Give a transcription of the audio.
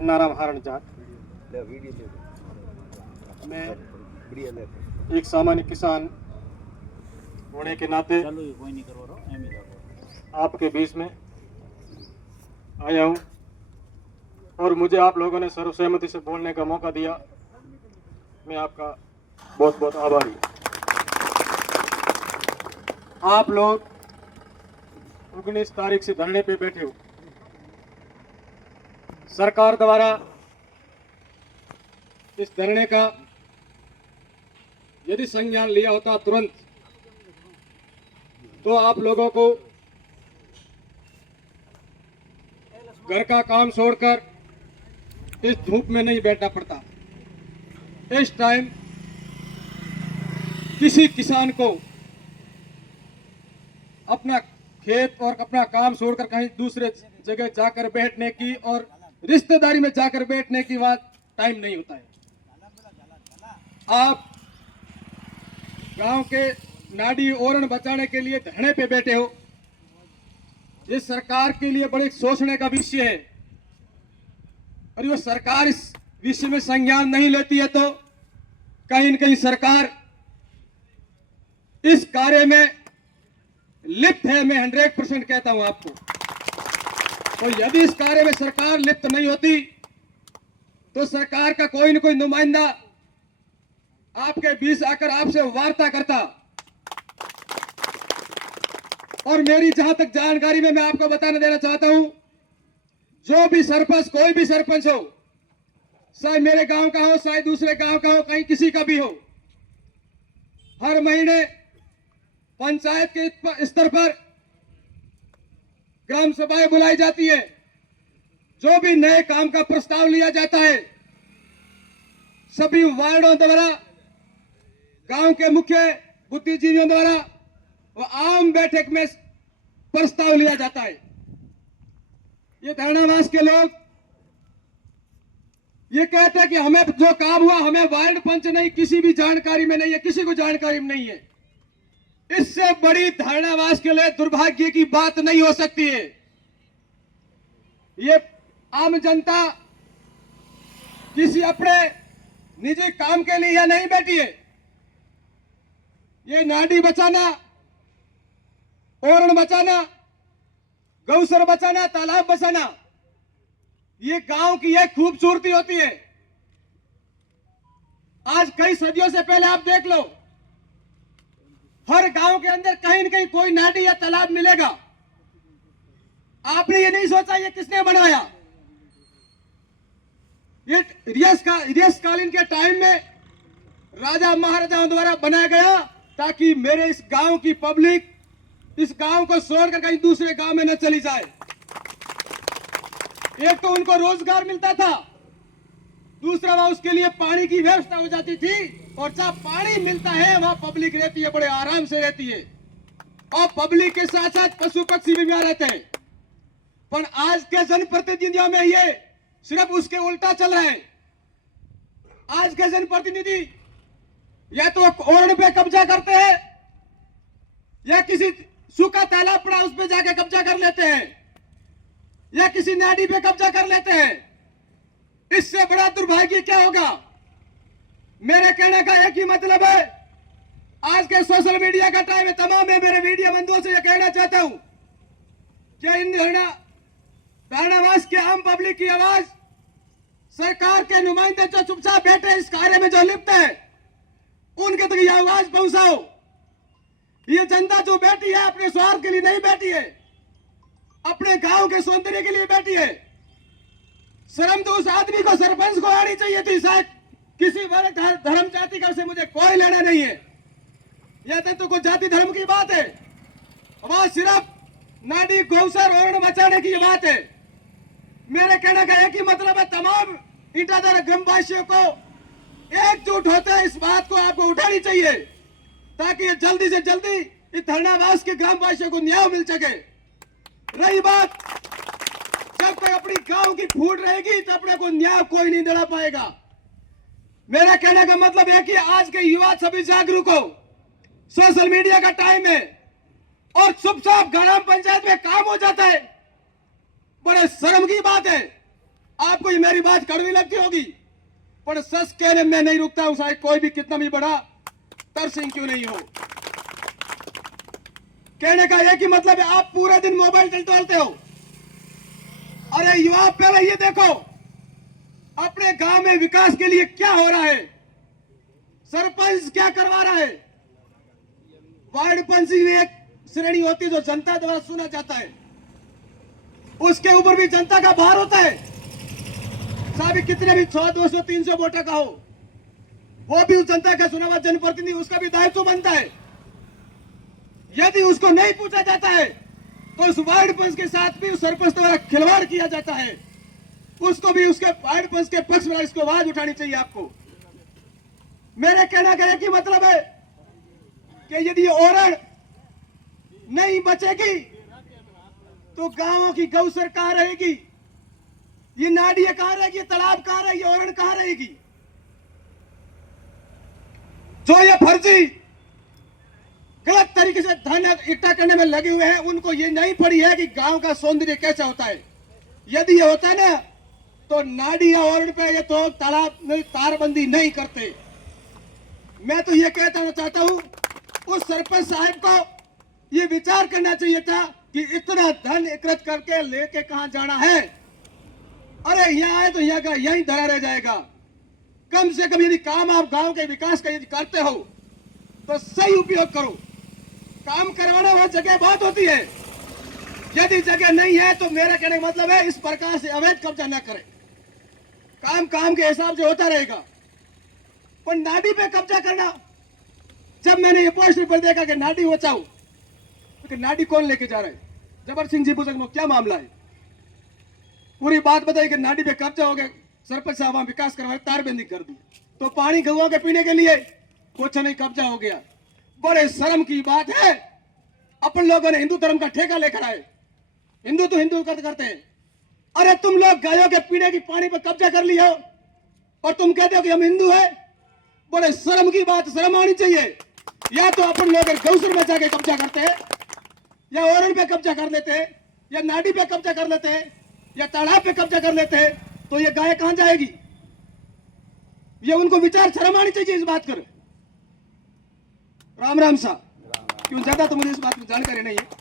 अन्ना राम हारण जाट। मैं एक सामान्य किसान होने के नाते आपके बीच में आया हूं और मुझे आप लोगों ने सर्वसहमति से बोलने का मौका दिया। मैं आपका बहुत बहुत आभारी हूं। आप लोग 19 तारीख से धरने पे बैठे हो। सरकार द्वारा इस धरने का यदि संज्ञान लिया होता तुरंत, तो आप लोगों को घर का काम छोड़कर इस धूप में नहीं बैठना पड़ता। इस टाइम किसी किसान को अपना खेत और अपना काम छोड़कर कहीं दूसरे जगह जाकर बैठने की और रिश्तेदारी में जाकर बैठने की बात टाइम नहीं होता है। आप गांव के नाडी ओरण बचाने के लिए धरने पे बैठे हो। ये सरकार के लिए बड़े सोचने का विषय है और ये सरकार इस विषय में संज्ञान नहीं लेती है तो कहीं न कहीं सरकार इस कार्य में लिप्त है। मैं 100% कहता हूं आपको। तो यदि इस कार्य में सरकार लिप्त नहीं होती तो सरकार का कोई न कोई नुमाइंदा आपके बीच आकर आपसे वार्ता करता। और मेरी जहां तक जानकारी में मैं आपको बताने देना चाहता हूं, जो भी सरपंच, कोई भी सरपंच हो, चाहे मेरे गांव का हो, चाहे दूसरे गांव का हो, कहीं किसी का भी हो, हर महीने पंचायत के स्तर पर ग्राम सभाएं बुलाई जाती है। जो भी नए काम का प्रस्ताव लिया जाता है, सभी वार्डों द्वारा, गांव के मुख्य बुद्धिजीवियों द्वारा वो आम बैठक में प्रस्ताव लिया जाता है। ये धरनावास के लोग ये कहते हैं कि हमें जो काम हुआ हमें वार्ड पंच नहीं, किसी भी जानकारी में नहीं है, किसी को जानकारी में नहीं है। इससे बड़ी धरनावास के लिए दुर्भाग्य की बात नहीं हो सकती है। ये आम जनता किसी अपने निजी काम के लिए नहीं बैठी है। ये नाडी बचाना, ओरण बचाना, गौसर बचाना, तालाब बचाना, ये गांव की एक खूबसूरती होती है। आज कई सदियों से पहले आप देख लो, हर गांव के अंदर कहीं न कहीं कोई नाडी या तालाब मिलेगा। आपने ये नहीं सोचा ये किसने बनाया। ये रियासतकालीन के टाइम में राजा महाराजाओं द्वारा बनाया गया ताकि मेरे इस गांव की पब्लिक इस गांव को छोड़कर कहीं दूसरे गांव में न चली जाए। एक तो उनको रोजगार मिलता था, दूसरा वहां उसके लिए पानी की व्यवस्था हो जाती थी और जहां पानी मिलता है वहां पब्लिक रहती है, बड़े आराम से रहती है और पब्लिक के साथ साथ पशु पक्षी भी वहां रहते हैं। पर आज के जनप्रतिनिधियों में ये सिर्फ उसके उल्टा चल रहा है। आज के जनप्रतिनिधि या तो ओरण पे कब्जा करते हैं या किसी सूखा तालाब पड़ा उस पे जाके कब्जा कर लेते हैं या किसी नाडी पे कब्जा कर लेते हैं। इससे बड़ा दुर्भाग्य क्या होगा। मेरे कहने का एक ही मतलब है, आज के सोशल मीडिया का टाइम है, तमाम मैं मेरे मीडिया बंधुओं से यह कहना चाहता हूं कि इन धरनावास के आम पब्लिक की आवाज सरकार के नुमाइंदे जो चुपचाप बैठे इस कार्य में जो लिप्त है उनके तक यह आवाज पहुंचाओ। ये जनता जो बैठी है अपने स्वार्थ के लिए नहीं बैठी है, अपने गांव के सौंदर्य के लिए बैठी है। शर्म तो उस आदमी को, सरपंच को आनी चाहिए थी। शायद किसी वर्ग धर्म जाति का से मुझे कोई लेना नहीं है। यह तो कोई जाति धर्म की बात है, वहां सिर्फ नाडी गौसर ओरण बचाने की बात है। मेरे कहने का एक ही मतलब है, तमाम ईटाधार ग्रामवासियों को एकजुट होते हैं इस बात को आपको उठानी चाहिए ताकि ये जल्दी से जल्दी इस धरनावास के ग्रामवासियों को न्याय मिल सके। रही बात, जब तक अपनी गांव की फूट रहेगी तो अपने को न्याय कोई नहीं दिला पाएगा। मेरा कहने का मतलब है कि आज के युवा सभी जागरूक हो। सोशल मीडिया का टाइम है और चुपचाप ग्राम पंचायत में काम हो जाता है। बड़े शर्म की बात है। आपको ये मेरी बात कड़वी लगती होगी, पर सच कहने में नहीं रुकता हूं, चाहे कोई भी कितना भी बड़ा तरसिंह क्यों नहीं हो। कहने का एक ही मतलब है, आप पूरे दिन मोबाइल टलटोलते हो। अरे युवा, पहले ये देखो अपने गांव में विकास के लिए क्या हो रहा है, सरपंच क्या करवा रहा है। वार्ड पंच में एक श्रेणी होती है जो जनता द्वारा सुना जाता है, उसके ऊपर भी जनता का भार होता है। साहब कितने भी 100, 200, 300 वोटर का हो, वो भी उस जनता का चुना हुआ जनप्रतिनिधि, उसका भी दायित्व बनता है। यदि उसको नहीं पूछा जाता है तो उस वार्ड पंच के साथ भी उस सरपंच द्वारा खिलवाड़ किया जाता है, उसको भी उसके वार्ड पंच के पक्ष में इसको आवाज उठानी चाहिए। आपको मेरे कहना का एक ही मतलब है कि यदि ओरण नहीं बचेगी तो गांवों की गौसर कहां रहेगी, ये नाडियां कहां रहेगी, ये तालाब कहां रहेगी, ओरण कहां रहेगी। जो ये फर्जी गलत तरीके से धन इकट्ठा करने में लगे हुए हैं, उनको ये नहीं पड़ी है कि गांव का सौंदर्य कैसा होता है। यदि ये होता ना तो नाडी या ओरण पे ये तो तालाब में तारबंदी नहीं करते। मैं तो ये कहना चाहता हूं, उस सरपंच साहब को ये विचार करना चाहिए था कि इतना धन एकत्र करके लेके कहां जाना है। अरे यहाँ आए तो यहाँ का यहीं धरा रह जाएगा। कम से कम यदि काम आप गांव के विकास का यदि करते हो तो सही उपयोग करो। काम करवाने वाली जगह बहुत होती है, यदि जगह नहीं है तो मेरा कहने का मतलब है इस प्रकार से अवैध कब्जा न करें। काम काम के हिसाब से होता रहेगा, पर नाडी पे कब्जा करना, जब मैंने ये पोस्टर पर देखा कि नाडी बचाओ, तो नाडी कौन लेके जा रहा है, जबर सिंह जी पूछा क्या मामला है, पूरी बात बताई कि नाडी पे कब्जा हो गया, सरपंच साहब वहां विकास करवाए, तारबंदी कर दी, तो पानी गौओं के पीने के लिए कुछ नहीं, कब्जा हो गया। बड़े शर्म की बात है, अपन लोगों ने हिंदू धर्म का ठेका लेकर आए, हिंदू तो हिंदू करते हैं। अरे तुम लोग गायों के पीने की पानी पर कब्जा कर लिया हो और तुम कहते हो कि हम हिंदू है। बड़े शर्म की बात, शर्म आनी चाहिए। या तो अपन लोग गौसर में जाके कब्जा करते हैं, या ओरण पे कब्जा कर लेते हैं, या नाडी पे कब्जा कर लेते हैं, या तालाब पे कब्जा कर लेते हैं, तो ये गाय कहां जाएगी। ये उनको विचार शर्म आनी चाहिए इस बात कर। राम राम साहब, क्यों ज्यादा तो मुझे इस बात में जानकारी नहीं है।